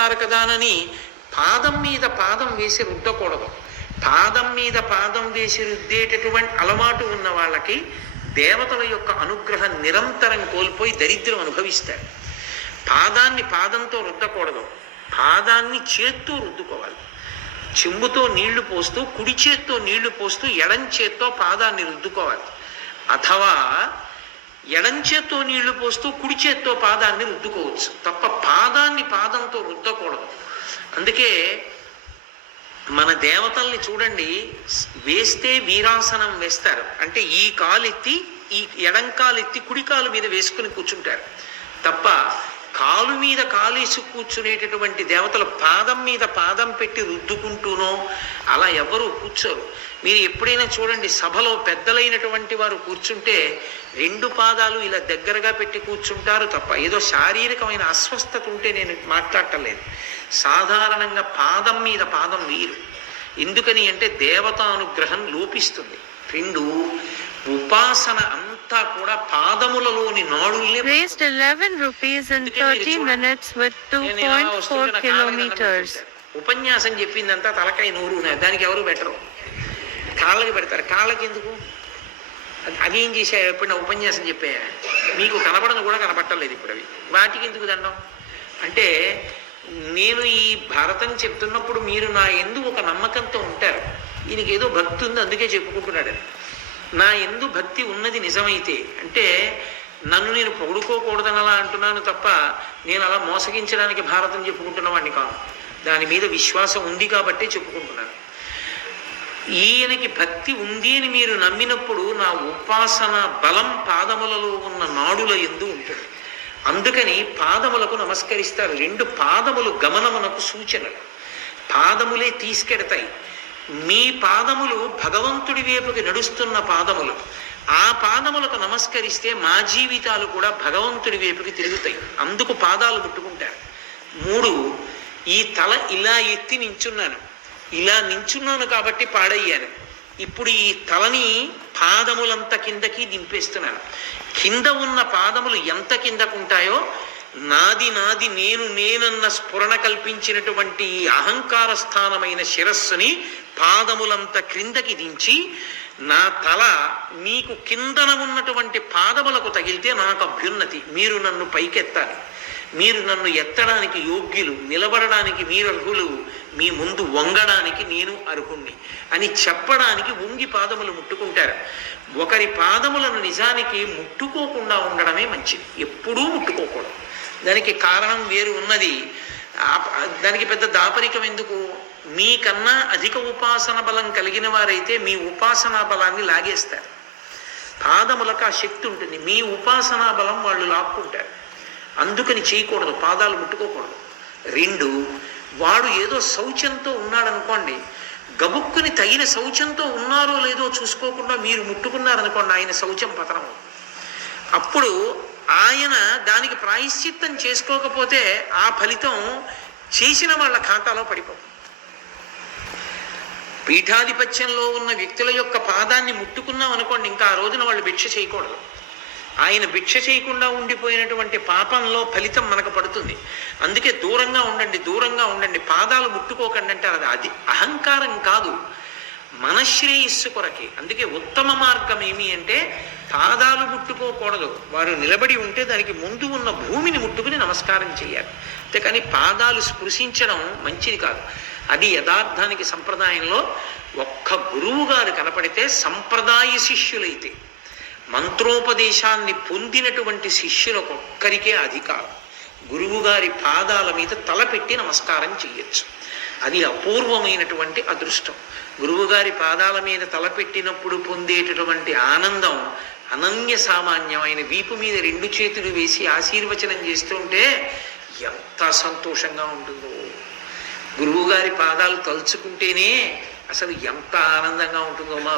అన్నారు కదానని పాదం మీద పాదం వేసి రుద్దకూడదు. పాదం మీద పాదం వేసి రుద్దేటటువంటి అలవాటు ఉన్న వాళ్ళకి దేవతల యొక్క అనుగ్రహం నిరంతరం కోల్పోయి దరిద్రం అనుభవిస్తారు. పాదాన్ని పాదంతో రుద్దకూడదు, పాదాన్ని చేత్తో రుద్దుకోవాలి. చెంబుతో నీళ్లు పోస్తూ కుడి చేత్తో నీళ్లు పోస్తూ ఎడం చేత్తో పాదాన్ని రుద్దుకోవాలి. అథవా ఎడం చేత్తో నీళ్లు పోస్తూ కుడి చేత్తో పాదాన్ని రుద్దుకోవచ్చు తప్ప పాదాన్ని పాదంతో రుద్దకూడదు. అందుకే మన దేవతల్ని చూడండి, వేస్తే వీరాసనం వేస్తారు. అంటే ఈ కాలెత్తి ఈ ఎడం కాలెత్తి కుడి కాలు మీద వేసుకుని కూర్చుంటారు తప్ప కాలు మీద కాలేసి కూర్చునేటటువంటి దేవతలు పాదం మీద పాదం పెట్టి రుద్దుకుంటూనో అలా ఎవరు కూర్చోరు. మీరు ఎప్పుడైనా చూడండి, సభలో పెద్దలైనటువంటి వారు కూర్చుంటే రెండు పాదాలు ఇలా దగ్గరగా పెట్టి కూర్చుంటారు తప్ప ఏదో శారీరకమైన అస్వస్థత ఉంటే నేను మాట్లాడటం లేదు. సాధారణంగా పాదం మీద పాదం వీరు. ఎందుకని అంటే దేవతానుగ్రహం లోపిస్తుంది. రెండు, ఉపాసన అంతా కూడా పాదములలోని నాడుల్ని. Raised 11 rupees in 30 minutes with 2.4 kilometers. ఉపన్యాసం చెప్పిందంతా తలకాయ నూరు, దానికి ఎవరు పెట్టరు, కాళ్ళకి పెడతారు. కాళ్ళకి ఎందుకు? అవేం చేశారు? ఎప్పుడైనా ఉపన్యాసం చెప్పాయా? మీకు కనపడను కూడా కనపట్టలేదు ఇప్పుడు అవి, వాటికి ఎందుకు దండం? అంటే నేను ఈ భారతం చెప్తున్నప్పుడు మీరు నా ఎందు ఒక నమ్మకంతో ఉంటారు. ఈయనకి ఏదో భక్తి ఉంది అందుకే చెప్పుకుంటున్నాడని. నా ఎందు భక్తి ఉన్నది నిజమైతే అంటే నన్ను నేను పొగుడుకోకూడదని అలా అంటున్నాను తప్ప నేను అలా మోసగించడానికి భారతం చెప్పుకుంటున్న వాడిని కాను. దాని మీద విశ్వాసం ఉంది కాబట్టే చెప్పుకుంటున్నాను. ఈయనకి భక్తి ఉంది అని మీరు నమ్మినప్పుడు నా ఉపాసన బలం పాదములలో ఉన్న నాడుల యందు ఉంటుంది. అందుకని పాదములకు నమస్కరిస్తారు. రెండు పాదములు గమనమునకు సూచనలు, పాదములే తీసుకెడతాయి. మీ పాదములు భగవంతుడి వైపుకి నడుస్తున్న పాదములు. ఆ పాదములకు నమస్కరిస్తే మా జీవితాలు కూడా భగవంతుడి వైపుకి తిరుగుతాయి. అందుకు పాదాలు ముట్టుకుంటారు. మూడు, ఈ తల ఇలా ఎత్తి నించున్నాను, ఇలా నించున్నాను కాబట్టి పాడయ్యాను. ఇప్పుడు ఈ తలని పాదములంత కిందకి దింపేస్తున్నాను. కింద ఉన్న పాదములు ఎంత కిందకుంటాయో నాది నాది నేను నేనన్న స్ఫురణ కల్పించినటువంటి ఈ అహంకార స్థానమైన శిరస్సుని పాదములంత క్రిందకి దించి నా తల మీకు కిందన ఉన్నటువంటి పాదములకు తగిలితే నాకు అభ్యున్నతి. మీరు నన్ను పైకెత్తాలి, మీరు నన్ను ఎత్తడానికి యోగ్యులు, నిలబడడానికి మీరు అర్హులు, మీ ముందు వంగడానికి నేను అర్హుణ్ణి అని చెప్పడానికి వంగి పాదములు ముట్టుకుంటారు. ఒకరి పాదములను నిజానికి ముట్టుకోకుండా ఉండడమే మంచిది, ఎప్పుడూ ముట్టుకోకూడదు. దానికి కారణం వేరు ఉన్నది. దానికి పెద్ద దాపరికం ఎందుకు? మీకన్నా అధిక ఉపాసన బలం కలిగిన వారైతే మీ ఉపాసనా బలాన్ని లాగేస్తారు. పాదములకు ఆ శక్తి ఉంటుంది, మీ ఉపాసనా బలం వాళ్ళు లాక్కుంటారు. అందుకని చేయకూడదు, పాదాలు ముట్టుకోకూడదు. రెండు, వాడు ఏదో శౌచంతో ఉన్నాడనుకోండి, గబుక్కుని తగిన శౌచంతో ఉన్నారో లేదో చూసుకోకుండా మీరు ముట్టుకున్నారనుకోండి, ఆయన శౌచం పతనం. అప్పుడు ఆయన దానికి ప్రాయశ్చిత్తం చేసుకోకపోతే ఆ ఫలితం చేసిన వాళ్ళ ఖాతాలో పడిపోతుంది. పీఠాధిపత్యంలో ఉన్న వ్యక్తుల యొక్క పాదాన్ని ముట్టుకున్నాం అనుకోండి, ఇంకా ఆ రోజున వాళ్ళు భిక్ష చేయకూడదు. ఆయన భిక్ష చేయకుండా ఉండిపోయినటువంటి పాపంలో ఫలితం మనకు పడుతుంది. అందుకే దూరంగా ఉండండి, దూరంగా ఉండండి, పాదాలు ముట్టుకోకండి అంటారు. అది అహంకారం కాదు, మనశ్రేయస్సు కొరకే. అందుకే ఉత్తమ మార్గం ఏమి అంటే పాదాలు ముట్టుకోకూడదు. వారు నిలబడి ఉంటే దానికి ముందు ఉన్న భూమిని ముట్టుకుని నమస్కారం చేయాలి. అంతేకాని పాదాలు స్పృశించడం మంచిది కాదు. అది యథార్థానికి సంప్రదాయంలో ఒక్క గురువు గారు కనపడితే, సంప్రదాయ శిష్యులైతే, మంత్రోపదేశాన్ని పొందినటువంటి శిష్యులకు ఒక్కరికే అధికారం గురువుగారి పాదాల మీద తలపెట్టి నమస్కారం చేయొచ్చు. అది అపూర్వమైనటువంటి అదృష్టం. గురువుగారి పాదాల మీద తలపెట్టినప్పుడు పొందేటటువంటి ఆనందం అనన్య సామాన్యం. ఆయన వీపు మీద రెండు చేతులు వేసి ఆశీర్వచనం చేస్తుంటే ఎంత సంతోషంగా ఉంటుందో. గురువుగారి పాదాలు తలుచుకుంటేనే అసలు ఎంత ఆనందంగా ఉంటుందో. మా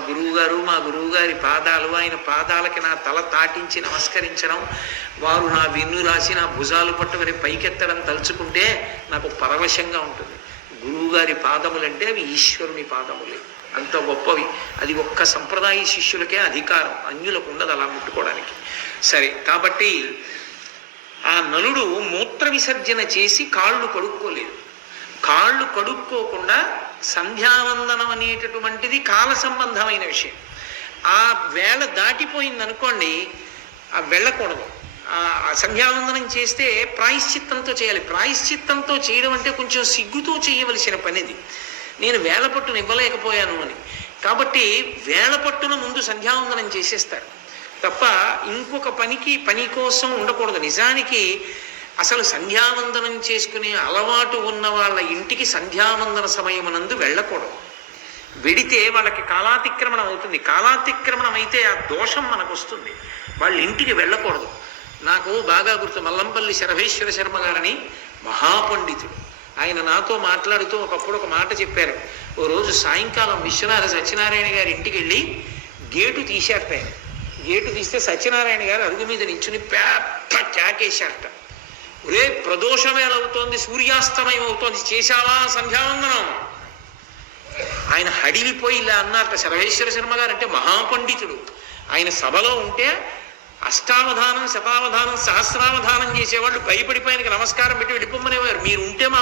గురువుగారి పాదాలు, ఆయన పాదాలకి నా తల తాటించి నమస్కరించడం, వారు నా వెన్ను రాసి నా భుజాలు పట్టుకొని పైకెత్తడం తలుచుకుంటే నాకు పరవశంగా ఉంటుంది. గురువుగారి పాదములంటే అవి ఈశ్వరుని పాదములే, అంత గొప్పవి. అది ఒక్క సంప్రదాయ శిష్యులకే అధికారం, అన్యులకు ఉండదు అలా ముట్టుకోవడానికి. సరే, కాబట్టి ఆ నలుడు మూత్ర విసర్జన చేసి కాళ్ళు కడుక్కోలేదు. కాళ్ళు కడుక్కోకుండా సంధ్యావందనం అనేటటువంటిది కాల సంబంధమైన విషయం. ఆ వేళ దాటిపోయిందనుకోండి, ఆ వెళ్ళకూడదు. ఆ సంధ్యావందనం చేస్తే ప్రాయశ్చిత్తంతో చేయాలి. ప్రాయశ్చిత్తంతో చేయడం అంటే కొంచెం సిగ్గుతో చేయవలసిన పనిది. నేను వేళ పట్టును ఇవ్వలేకపోయాను అని. కాబట్టి వేళ పట్టున ముందు సంధ్యావందనం చేసేస్తారు తప్ప ఇంకొక పని కోసం ఉండకూడదు. నిజానికి అసలు సంధ్యావందనం చేసుకునే అలవాటు ఉన్న వాళ్ళ ఇంటికి సంధ్యావందన సమయమునందు వెళ్ళకూడదు. వెడితే వాళ్ళకి కాలాతిక్రమణం అవుతుంది. కాలాతిక్రమణం అయితే ఆ దోషం మనకు వస్తుంది. వాళ్ళ ఇంటికి వెళ్ళకూడదు. నాకు బాగా గుర్తు, మల్లంపల్లి శరభేశ్వర శర్మ గారని మహాపండితుడు. ఆయన నాతో మాట్లాడుతూ ఒకప్పుడు ఒక మాట చెప్పారు. ఓ రోజు సాయంకాలం విశ్వనాథ సత్యనారాయణ గారి ఇంటికి వెళ్ళి గేటు తీశారట. గేటు తీస్తే సత్యనారాయణ గారు అరుగు మీద నించుని పెద్ద కేకేశారట. ఒరే, ప్రదోషమేళ అవుతోంది, సూర్యాస్తమయం అవుతోంది, చేశావా సంధ్యావందనం? ఆయన హడిలిపోయి ఇలా అన్నారట. సర్వేశ్వర శర్మ గారు అంటే మహాపండితుడు. ఆయన సభలో ఉంటే అష్టావధానం, శతావధానం, సహస్రావధానం చేసేవాళ్ళు భయపడిపోయినకి నమస్కారం పెట్టి వెళ్ళిపోమ్మనేవారు. మీరు ఉంటే మా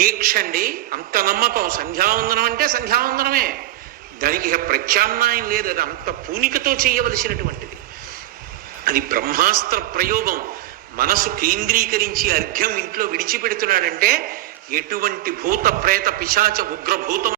దీక్ష అండి, అంత నమ్మకం. సంధ్యావందనం అంటే సంధ్యావందనమే, దానికి ఇక ప్రత్యామ్నాయం లేదు. అది అంత పూనికతో చేయవలసినటువంటిది. అది బ్రహ్మాస్త్ర ప్రయోగం. మనసు కేంద్రీకరించి అర్ఘ్యం ఇంట్లో విడిచిపెడుతున్నాడంటే ఎటువంటి భూత ప్రేత పిశాచ ఉగ్రభూతం